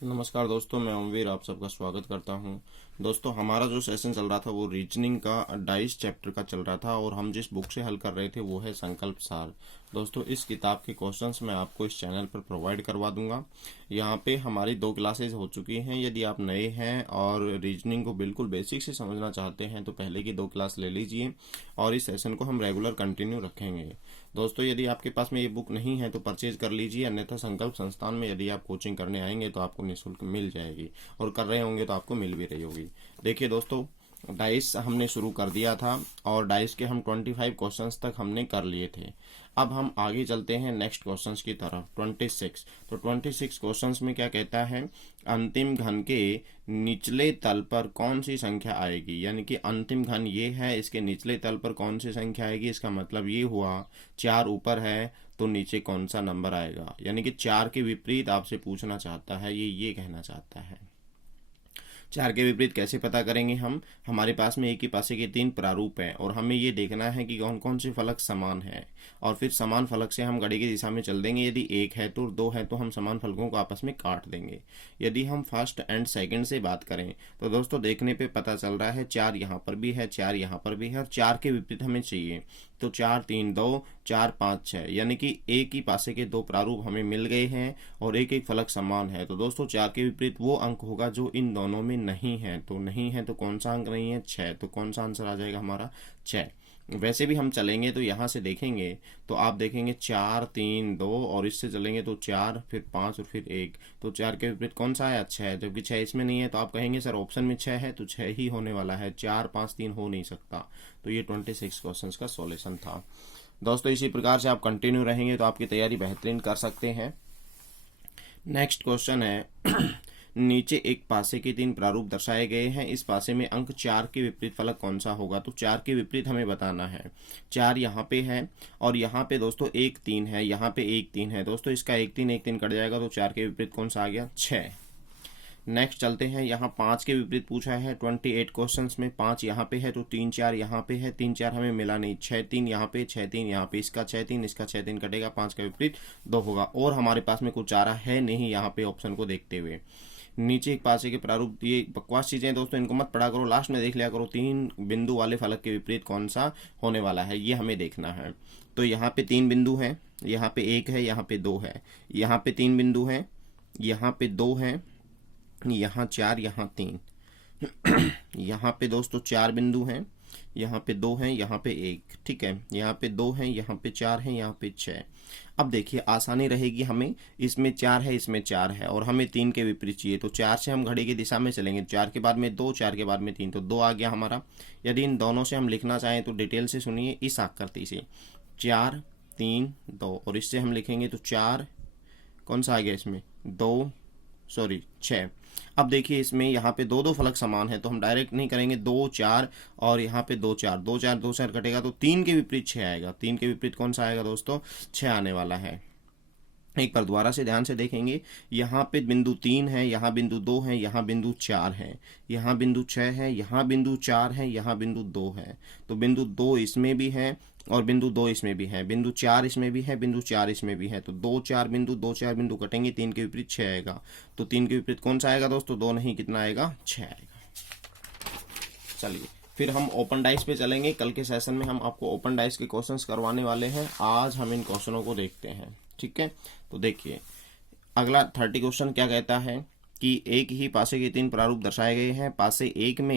नमस्कार दोस्तों, मैं ओमवीर आप सबका स्वागत करता हूं। दोस्तों, हमारा जो सेशन चल रहा था वो रीजनिंग का 28 चैप्टर का चल रहा था और हम जिस बुक से हल कर रहे थे वो है संकल्प सार। दोस्तों, इस किताब के क्वेश्चंस मैं आपको इस चैनल पर प्रोवाइड करवा दूंगा। यहाँ पे हमारी 2 क्लासेज हो चुकी हैं। यदि आप नए हैं और रीजनिंग को बिल्कुल बेसिक से समझना चाहते हैं तो पहले की 2 क्लास ले लीजिए और इस सेशन को हम रेगुलर कंटिन्यू रखेंगे। दोस्तों, यदि आपके पास में ये बुक नहीं है तो परचेज कर लीजिए, अन्यथा संकल्प संस्थान में यदि आप कोचिंग करने आएंगे तो आपको निःशुल्क मिल जाएगी और कर रहे होंगे तो आपको मिल भी रही होगी। देखिए दोस्तों, डाइस हमने शुरू कर दिया था और डाइस के हम 25 क्वेश्चंस तक हमने कर लिए थे। अब हम आगे चलते हैं नेक्स्ट क्वेश्चंस की तरफ, 26। तो 26 क्वेश्चंस में क्या कहता है, अंतिम घन के निचले तल पर कौन सी संख्या आएगी। यानी कि अंतिम घन ये है, इसके निचले तल पर कौन सी संख्या आएगी। इसका मतलब ये हुआ 4 ऊपर है तो नीचे कौन सा नंबर आएगा। यानी कि 4 के विपरीत आपसे पूछना चाहता है, ये कहना चाहता है। 4 के विपरीत कैसे पता करेंगे हम, हमारे पास में एक ही पासे के 3 प्रारूप हैं और हमें ये देखना है कि कौन कौन से फलक समान है और फिर समान फलक से हम घड़ी की दिशा में चल देंगे। यदि 1 है तो 2 है तो हम समान फलकों को आपस में काट देंगे। यदि हम फर्स्ट एंड सेकंड से बात करें तो दोस्तों देखने पे पता चल रहा है 4 यहाँ पर भी है, 4 यहाँ पर भी है और 4 के विपरीत हमें चाहिए। तो 4 3 2 4 5 6, यानी कि एक ही पासे के 2 प्रारूप हमें मिल गए हैं और एक एक फलक समान है। तो दोस्तों 4 के विपरीत वो अंक होगा जो इन दोनों में नहीं है। तो नहीं है तो कौन सा अंक नहीं है, 6। तो कौन सा आंसर आ जाएगा हमारा, 6। वैसे भी हम चलेंगे तो यहाँ से देखेंगे तो आप देखेंगे 4 3 2 और इससे चलेंगे तो 4 फिर 5 और फिर 1। तो 4 के विपरीत कौन सा आया, 6। जबकि 6 इसमें नहीं है तो आप कहेंगे सर ऑप्शन में 6 है तो 6 ही होने वाला है, 4 5 3 हो नहीं सकता। तो ये 26 क्वेश्चंस का सॉल्यूशन था। दोस्तों, इसी प्रकार से आप कंटिन्यू रहेंगे तो आपकी तैयारी बेहतरीन कर सकते हैं। नेक्स्ट क्वेश्चन है नीचे एक पासे के 3 प्रारूप दर्शाए गए हैं, इस पासे में अंक 4 के विपरीत फलक कौन सा होगा। तो 4 के विपरीत हमें बताना है। 4 यहाँ पे है और यहाँ पे दोस्तों 1 3 है, यहाँ पे 1 3 है। दोस्तों इसका 1 3 कट जाएगा तो 4 के विपरीत कौन सा आ गया, 6। नेक्स्ट चलते हैं, यहाँ 5 के विपरीत पूछा है 28 क्वेश्चंस में। 5 यहाँ पे है तो 3 4 यहाँ पे है, 3 4 हमें मिला नहीं, 6 3 यहाँ पे, 6 3 यहाँ पे। इसका 6 3 इसका 6 3 कटेगा, 5 का विपरीत 2 होगा और हमारे पास में कुछ चारा है नहीं यहाँ पे ऑप्शन को देखते हुए। नीचे एक पासे के प्रारूप, ये बकवास चीजें दोस्तों इनको मत पढ़ा करो, लास्ट में देख लिया करो। 3 बिंदु वाले फलक के विपरीत कौन सा होने वाला है ये हमें देखना है। तो यहाँ पे 3 बिंदु हैं, यहाँ पे 1 है, यहाँ पे 2 है, यहाँ पे 3 बिंदु हैं, यहाँ पे 2 है, यहाँ 4, यहाँ 3। यहाँ पे दोस्तों 4 बिंदु हैं, यहाँ पे 2 हैं, यहाँ पे 1, ठीक है। यहाँ पे 2 हैं, यहाँ पे 4 हैं, यहाँ पे 6। अब देखिए आसानी रहेगी हमें, इसमें 4 है, इसमें 4 है और हमें 3 के विपरीत चाहिए। तो 4 से हम घड़ी की दिशा में चलेंगे, 4 के बाद में 2, 4 के बाद में 3, तो 2 आ गया हमारा। यदि इन दोनों से हम लिखना चाहें तो डिटेल से सुनिए इस आकृति से, 4 3 2 और इससे हम लिखेंगे तो 4 कौन सा आ गया इसमें, 2 सॉरी 6। अब देखिए इसमें यहाँ पे 2 2 फलक समान है तो हम डायरेक्ट नहीं करेंगे, 2 4 और यहाँ पे 2 4, 2 4 2 4 कटेगा तो 3 के विपरीत 6 आएगा। 3 के विपरीत कौन सा आएगा दोस्तों, 6 आने वाला है। एक बार दोबारा से ध्यान से देखेंगे, यहाँ पे बिंदु 3 है, यहाँ बिंदु 2 है, यहाँ बिंदु 4 है, यहाँ बिंदु 6 है, यहाँ बिंदु 4 है, यहाँ बिंदु 2 है। तो बिंदु 2 इसमें भी है और बिंदु 2 इसमें भी है, बिंदु 4 इसमें भी है, बिंदु 4 इसमें भी है। तो 2 4 बिंदु कटेंगे, 3 के विपरीत 6 आएगा। तो 3 के विपरीत कौन सा आएगा दोस्तों, 2 नहीं, कितना आएगा, 6 आएगा। चलिए फिर हम ओपन डाइस पे चलेंगे। कल के सेशन में हम आपको ओपन डाइस के क्वेश्चंस करवाने वाले हैं, आज हम इन क्वेश्चनों को देखते हैं, ठीक है। तो देखिए अगला 30 क्वेश्चन क्या कहता है कि एक ही पासे के 3 प्रारूप दर्शाए गए हैं, पासे एक में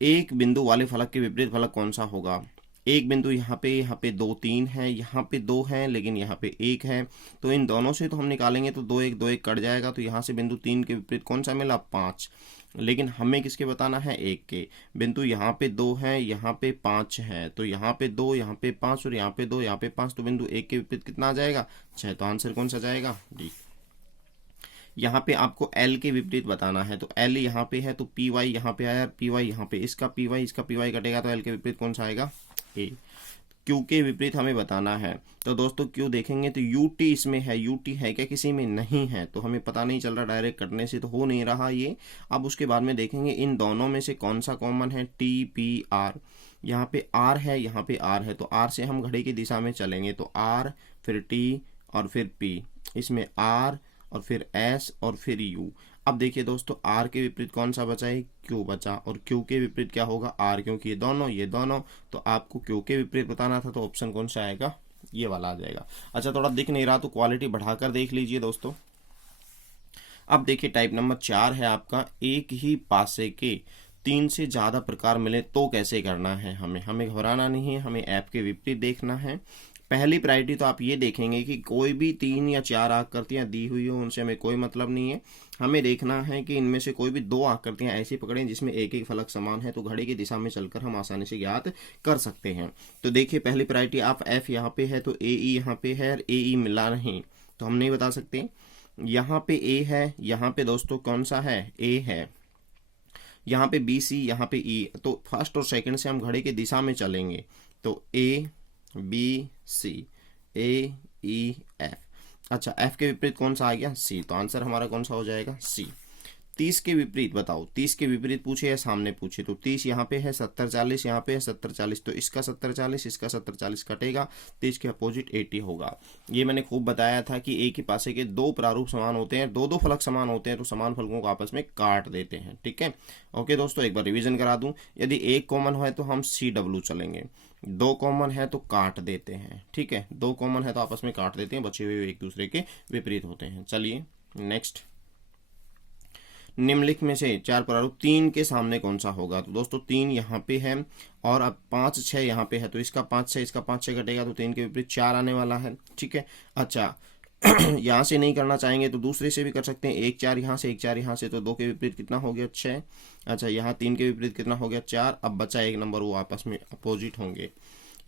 एक बिंदु वाले फलक के विपरीत फलक कौन सा होगा। एक बिंदु यहाँ पे 2 3 है, यहाँ पे 2 है लेकिन यहाँ पे 1 है। तो इन दोनों से तो हम निकालेंगे तो 2 1 2 1 कट जाएगा। तो यहाँ से बिंदु 3 के विपरीत कौन सा मिला, 5। लेकिन हमें किसके बताना है, 1 के। बिंदु यहाँ पे 2 है, यहाँ पे 5 है, तो यहाँ पे 2 यहाँ पे 5 और यहाँ पे 2 यहाँ पे 5। तो बिंदु 1 के विपरीत कितना आ जाएगा, 6। तो आंसर कौन सा जाएगा, डी। यहाँ पे आपको L के विपरीत बताना है, तो L यहाँ पे है तो पी वाई यहाँ पे आया, पी वाई यहाँ पे, इसका पी वाई कटेगा तो L के विपरीत कौन सा आएगा, ए। Q के विपरीत हमें बताना है, तो दोस्तों Q देखेंगे तो UT इसमें है, UT है क्या किसी में, नहीं है। तो हमें पता नहीं चल रहा, डायरेक्ट कटने से तो हो नहीं रहा ये। अब उसके बाद में देखेंगे इन दोनों में से कौन सा कॉमन है, TPR। यहाँ पे R है, यहाँ पे R है, तो R से हम घड़ी की दिशा में चलेंगे तो R फिर T और फिर P, इसमें R और फिर एस और फिर यू। अब देखिए दोस्तों, आर के विपरीत कौन सा बचा है, क्यू बचा, और क्यू के विपरीत क्या होगा, आर, क्योंकि ये दोनों, तो आपको क्यू के विपरीत बताना था, तो ऑप्शन कौन सा आएगा, ये वाला आ जाएगा। अच्छा, थोड़ा दिख नहीं रहा तो क्वालिटी बढ़ाकर देख लीजिए दोस्तों। अब देखिए टाइप नंबर 4 है आपका, एक ही पासे के 3 से ज्यादा प्रकार मिले तो कैसे करना है। हमें घबराना नहीं है, हमें ऐप के विपरीत देखना है। पहली प्रायोरिटी तो आप ये देखेंगे कि कोई भी 3 या 4 आकृतियां दी हुई हो, उनसे हमें कोई मतलब नहीं है। हमें देखना है कि इनमें से कोई भी 2 आकृतियां ऐसी पकड़ें जिसमें एक एक फलक समान है, तो घड़ी की दिशा में चलकर हम आसानी से ज्ञात कर सकते हैं। तो देखिए पहली प्रायोरिटी, आप एफ यहाँ पे है तो ए ई यहाँ पे है, और ए ई मिला नहीं तो हम नहीं बता सकते। यहाँ पे ए है, यहाँ पे दोस्तों कौन सा है, ए है, यहाँ पे बी सी, यहाँ पे ई, तो फर्स्ट और सेकंड से हम घड़ी की दिशा में चलेंगे, तो A B C, A E F. अच्छा, एफ के विपरीत कौन सा आ गया, सी, तो आंसर हमारा कौन सा हो जाएगा, सी। 30 के विपरीत बताओ, 30 के विपरीत पूछे या सामने पूछे, तो 30 यहाँ पे है, 70 40 यहाँ पे है, 70 40, तो इसका 70 40, इसका 70 40 कटेगा, 30 के अपोजिट 80 होगा। ये मैंने खूब बताया था कि एक ही पासे के 2 प्रारूप समान होते हैं, 2 फलक समान होते हैं, तो समान फलकों को आपस में काट देते हैं। ठीक है, ओके दोस्तों, एक बार रिविजन करा दूं, यदि एक कॉमन है तो हम CW चलेंगे, 2 कॉमन है तो काट देते हैं। ठीक है, 2 कॉमन है तो आपस में काट देते हैं, बचे हुए एक दूसरे के विपरीत होते हैं। चलिए नेक्स्ट, निम्नलिखित में से 4 प्रारूप 3 के सामने कौन सा होगा। तो दोस्तों 3 यहाँ पे है और अब 5 6 यहाँ पे है, तो इसका 5 6 इसका 5 6 कटेगा, तो 3 के विपरीत 4 आने वाला है। ठीक है, अच्छा यहाँ से नहीं करना चाहेंगे तो दूसरे से भी कर सकते हैं, 1 4 यहाँ से, 1 4 यहाँ से, तो 2 के विपरीत कितना हो गया, 6। अच्छा, यहाँ 3 के विपरीत कितना हो गया, 4। अब बचा एक नंबर, वो आपस में अपोजिट होंगे।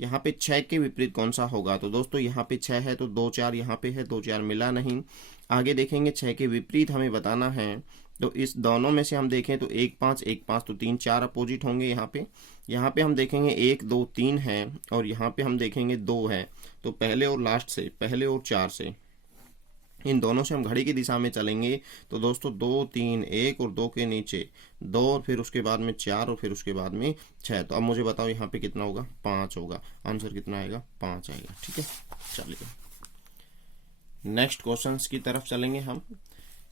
यहाँ पे 6 के विपरीत कौन सा होगा, तो दोस्तों यहाँ पे 6 है तो 2 4 यहाँ पे है, 2 4 मिला नहीं। आगे देखेंगे 6 के विपरीत हमें बताना है, तो इस दोनों में से हम देखें तो 1 5 1 5, तो 3 4 अपोजिट होंगे। यहाँ पे हम देखेंगे 1 2 3 है, और यहाँ पे हम देखेंगे 2 है, तो पहले और लास्ट से, पहले और 4 से, इन दोनों से हम घड़ी की दिशा में चलेंगे, तो दोस्तों 2 3 1 और 2 के नीचे 2, और फिर उसके बाद में 4, और फिर उसके बाद में 6। तो अब मुझे बताओ यहाँ पे कितना होगा, 5 होगा। आंसर कितना आएगा, 5 आएगा। ठीक है, चलिए नेक्स्ट क्वेश्चंस की तरफ चलेंगे हम।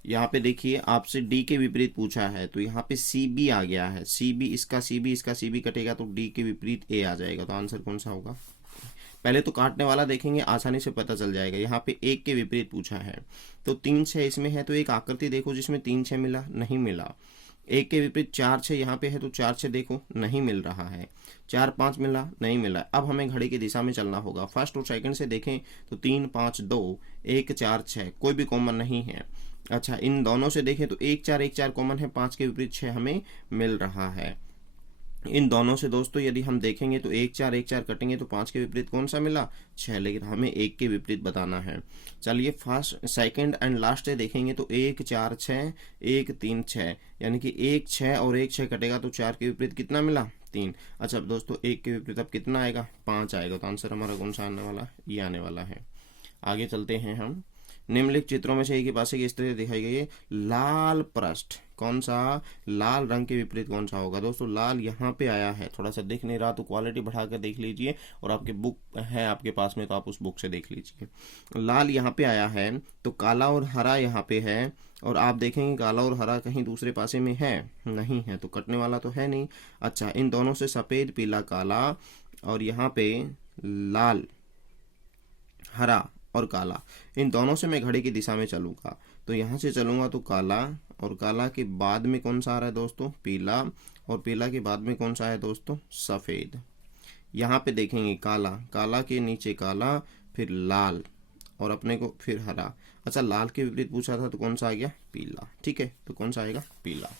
यहाँ पे देखिए आपसे डी के विपरीत पूछा है, तो यहाँ पे सी बी आ गया है, सी बी, इसका सी बी कटेगा, तो डी के विपरीत ए आ जाएगा। तो आंसर कौन सा होगा, पहले तो काटने वाला देखेंगे, आसानी से पता चल जाएगा। यहाँ पे 1 के विपरीत पूछा है, तो 3 6 इसमें है, तो एक आकृति देखो जिसमें 3 6 मिला, नहीं मिला। 1 के विपरीत 4 6 यहाँ पे है, तो 4 6 देखो नहीं मिल रहा है। 4 5 मिला, नहीं मिला। अब हमें घड़ी की दिशा में चलना होगा। फर्स्ट और सेकंड से देखें तो 3 5 2 1 4 6, कोई भी कॉमन नहीं है। अच्छा, इन दोनों से देखें तो 1 4 कॉमन है, 5 के विपरीत 6 हमें मिल रहा है। इन दोनों से दोस्तों यदि हम देखेंगे तो 1 4 कटेंगे, तो 5 के विपरीत कौन सा मिला, 6, लेकिन हमें 1 के विपरीत बताना है। चलिए फर्स्ट सेकंड एंड लास्ट से देखेंगे तो 1 4 6 1 3 6, यानी कि 1 6 और 1 6 कटेगा, तो 4 के विपरीत कितना मिला, 3। अच्छा दोस्तों 1 के विपरीत अब कितना आएगा, 5 आएगा। तो आंसर हमारा कौन सा आने वाला, ये आने वाला है। आगे चलते हैं हम। निम्नलिखित चित्रों में से एक ही पासे की स्थिति दिखाई गई है, लाल पृष्ठ कौन सा, लाल रंग के विपरीत कौन सा होगा। दोस्तों लाल यहाँ पे आया है, थोड़ा सा दिख नहीं रहा तो क्वालिटी बढ़ाकर देख लीजिए, और आपके बुक है आपके पास में तो आप उस बुक से देख लीजिए। लाल यहाँ पे आया है, तो काला और हरा यहाँ पे है, और आप देखेंगे काला और हरा कहीं दूसरे पासे में है, नहीं है, तो कटने वाला तो है नहीं। अच्छा, इन दोनों से सफेद पीला काला, और यहाँ पे लाल हरा और काला, इन दोनों से मैं घड़ी की दिशा में चलूंगा। तो यहाँ से चलूंगा तो काला, और काला के बाद में कौन सा आ रहा है दोस्तों, पीला, और पीला के बाद में कौन सा है दोस्तों, सफेद। यहाँ पे देखेंगे काला, काला के नीचे काला, फिर लाल, और अपने को फिर हरा। अच्छा, लाल के विपरीत पूछा था तो कौन सा आ गया, पीला। ठीक है, तो कौन सा आएगा, पीला।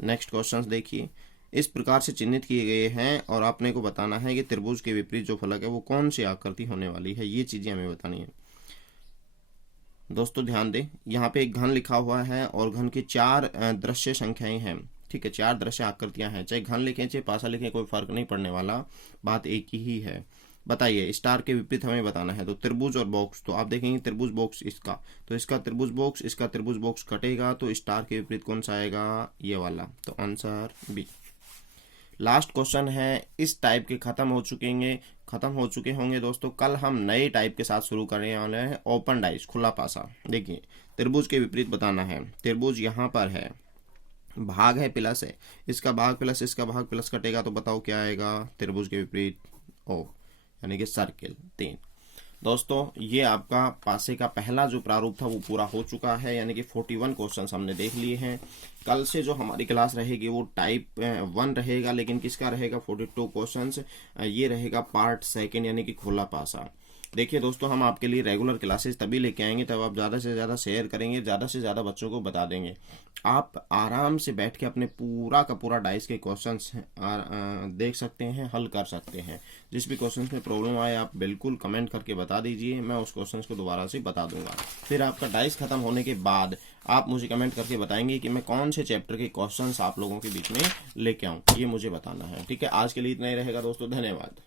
नेक्स्ट क्वेश्चन देखिए, इस प्रकार से चिन्हित किए गए हैं, और आपने को बताना है कि त्रिभुज के विपरीत जो फलक है वो कौन सी आकृति होने वाली है, ये चीजें हमें बतानी है। दोस्तों ध्यान दें, यहाँ पे एक घन लिखा हुआ है, और घन की 4 दृश्य संख्याएं हैं। ठीक है, 4 दृश्य आकृतियां हैं, चाहे घन लिखें चाहे पासा लिखें, कोई फर्क नहीं पड़ने वाला, बात एक ही है। बताइए, स्टार के विपरीत हमें बताना है, तो त्रिभुज और बॉक्स, तो आप देखेंगे त्रिभुज बॉक्स इसका, तो इसका त्रिभुज बॉक्स, इसका त्रिभुज बॉक्स कटेगा, तो स्टार के विपरीत कौन सा आएगा, ये वाला। तो आंसर बी। लास्ट क्वेश्चन है, इस टाइप के खत्म हो चुके हैं, खत्म हो चुके होंगे दोस्तों। कल हम नए टाइप के साथ शुरू करने वाले हैं, ओपन डाइस, खुला पासा। देखिए त्रिभुज के विपरीत बताना है। त्रिभुज यहाँ पर है, भाग है प्लस है, इसका भाग प्लस इसका भाग प्लस कटेगा तो बताओ क्या आएगा, त्रिभुज के विपरीत ओ, यानी कि सर्किल 3। दोस्तों ये आपका पासे का पहला जो प्रारूप था वो पूरा हो चुका है, यानी कि 41 क्वेश्चंस हमने देख लिए हैं। कल से जो हमारी क्लास रहेगी वो टाइप 1 रहेगा, लेकिन किसका रहेगा, 42 क्वेश्चंस, ये रहेगा पार्ट सेकंड, यानी कि खुला पासा। देखिए दोस्तों, हम आपके लिए रेगुलर क्लासेस तभी लेके आएंगे तब आप ज़्यादा से ज़्यादा शेयर करेंगे, ज़्यादा से ज़्यादा बच्चों को बता देंगे। आप आराम से बैठ के अपने पूरा का पूरा डाइस के क्वेश्चंस देख सकते हैं, हल कर सकते हैं। जिस भी क्वेश्चंस में प्रॉब्लम आए आप बिल्कुल कमेंट करके बता दीजिए, मैं उस क्वेश्चंस को दोबारा से बता दूंगा। फिर आपका डाइस खत्म होने के बाद आप मुझे कमेंट करके बताएंगे कि मैं कौन से चैप्टर के क्वेश्चंस आप लोगों के बीच में लेके आऊँ, ये मुझे बताना है। ठीक है, आज के लिए इतना ही रहेगा दोस्तों, धन्यवाद।